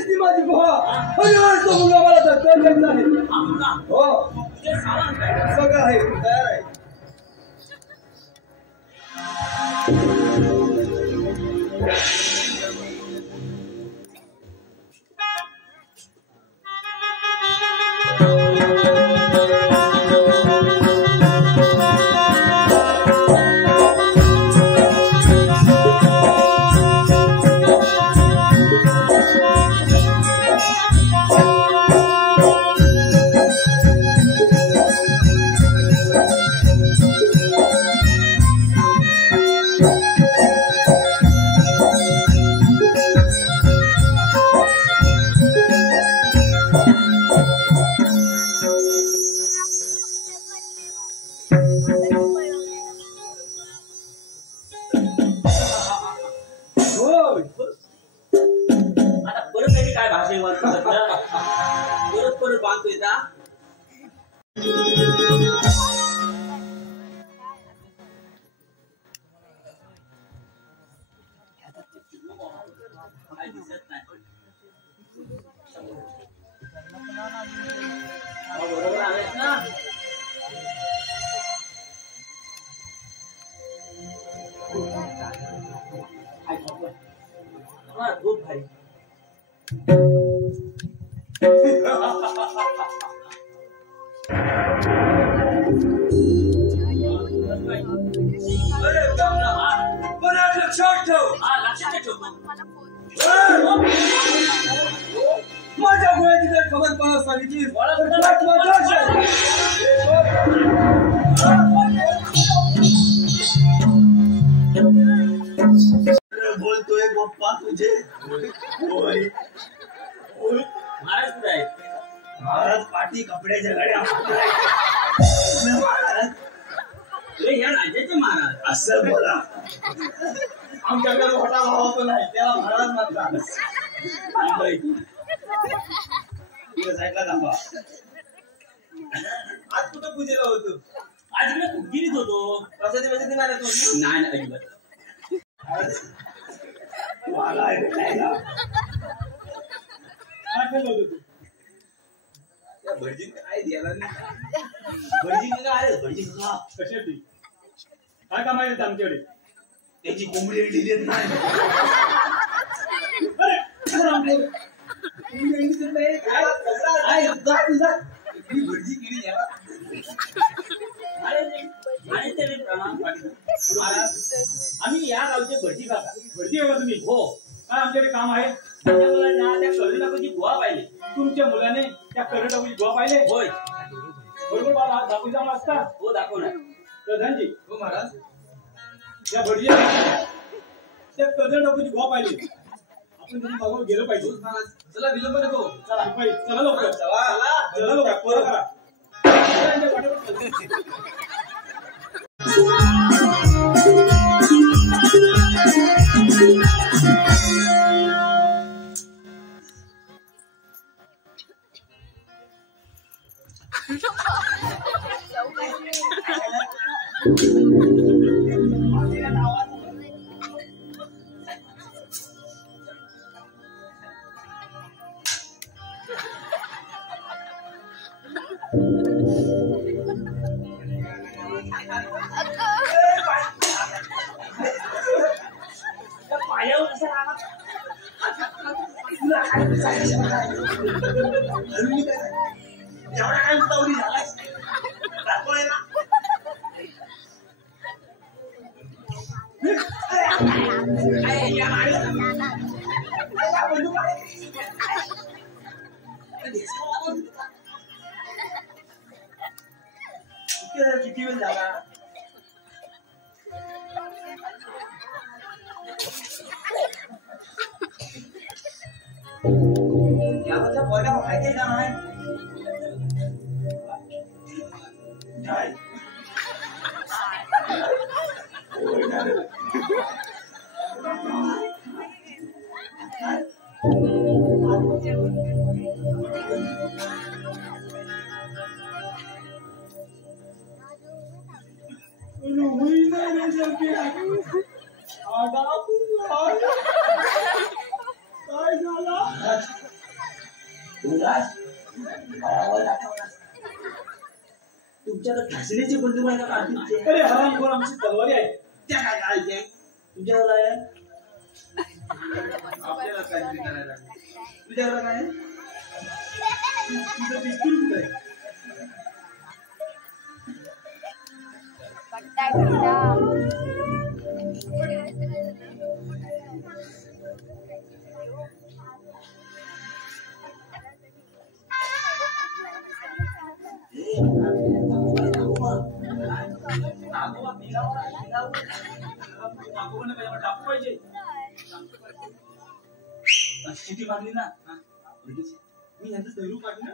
दिसती माझी बुवा अरे तो मुलगा मला धक्का देत नाही हो तुझे सामान काय सगळं आहे तयार आहे परत बांधतोय का दिसत नाही बरोबर आहेत ना खूप भारी बरं लक्षात ठेव लक्षात ठेवतो माझ्या मुलाची जर खबर मला सांगितली बोलतोय गोप्पा तुझे महाराज कुठे आहेत महाराज पाठी कपड्याच्या गाड्या महाराज ह्या राज्याचे महाराज असं बोला आमच्याकडे मोठा भाव होतो नाही त्याला महाराज म्हणतात साईडला थांबा आज कुठं पूजेला होतो आज इकडे गिरीत होतो प्रसादी नाही नाही अजिबात मला भेटायला त्या भटजीन काय द्यायला नाही भटजीन काय आले भटजीन का कशासाठी काय काम आहे आमच्याकडे त्याची कोंबडी दिली नाही भटजी किडी याला आम्ही या गावचे भटजी काका भटजी आहे का तुम्ही हो काय आमच्याकडे काम आहे माझ्या मुलांना त्या कर्नाटकाची गुहा पाहिले तुमच्या मुलाने त्या कर्नाटकाची गुहा पाहिले होय बरोबर बाबा आज दाखवू जाणार असता हो दाखवणार प्रधानजी हो महाराज त्या भटजी त्या कर्नाटकाची गुहा पाहिली आपण त्यांनी बघून गेलं पाहिजे चला विलंब नको चला चला लवकर चला लवकर पोरं करा किती वेळ झाला याच्या पहिल्या माहिती का नाही काय झाला तुमच्याकडे घासण्याची बंदूक आहे का? अरे हरामखोर, आमची तलवारी आहे. त्या काय करायचे तुमच्याकडे आहे? आपल्याला काहीतरी करायला लागेल. तुझ्याकडे काय आहे? तुझं पिस्तूल कुठे आहे? टाकू पाहिजे. शिटी मारली ना मी यांचं दैरू काढलं.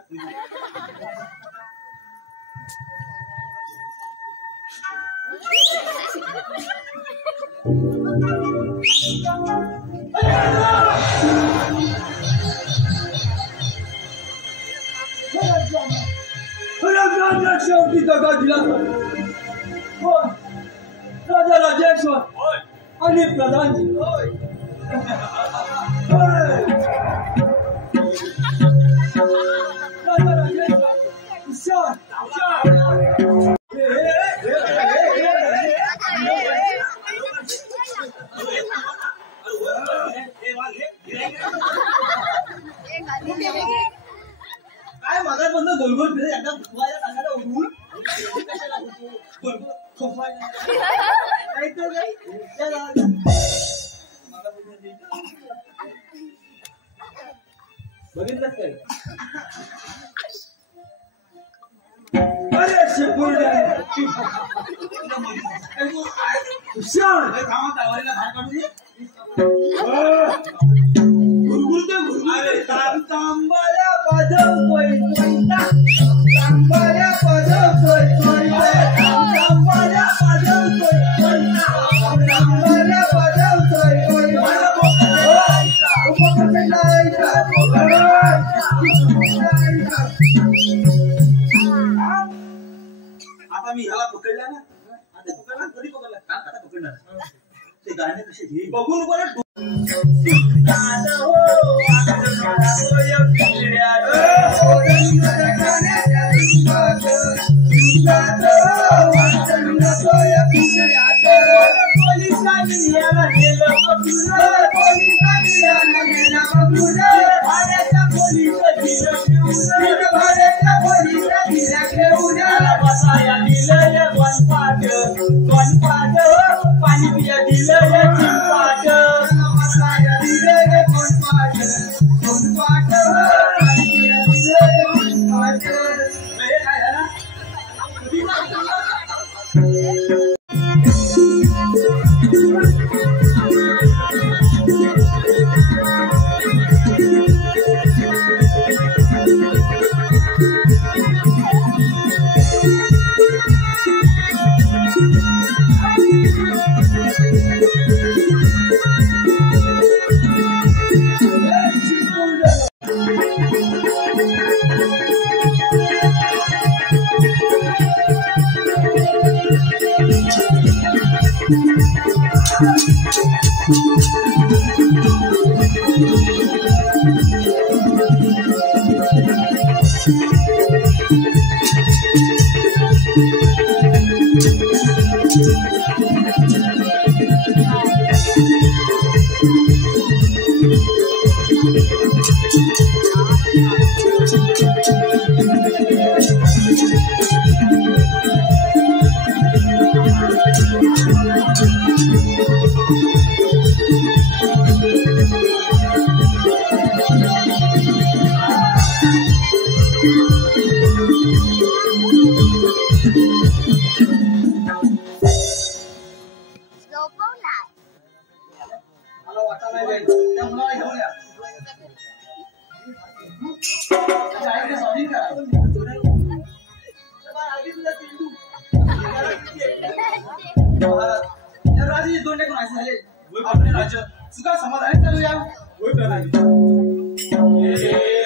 शेवटी दगा दिला राजा राजेश्वर आणि प्रधानजी. राजा राजेश्वर काय माझा बंद गोलगोल फिरत एकदा धुवायला टाकायला उडवून कशाला गोलगोल खोपायला काहीतरी नाही. बघितलं काय? अरे शिपुर्ड्या हुशार तावरीला बाहेर काढून दे. अरे तांबाल्या पाजवतोय तांबाल्या पाजवतोय तांबाल्या पाजवतोय तांबाल्या पाजवतोय. आता मी ह्याला पकडला ना, आता पकडला कधी पकडला का आता पकडणार. ते गाणे कसे घे बघून बरं पाणी पिया दिलं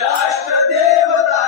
राष्ट्रदेवता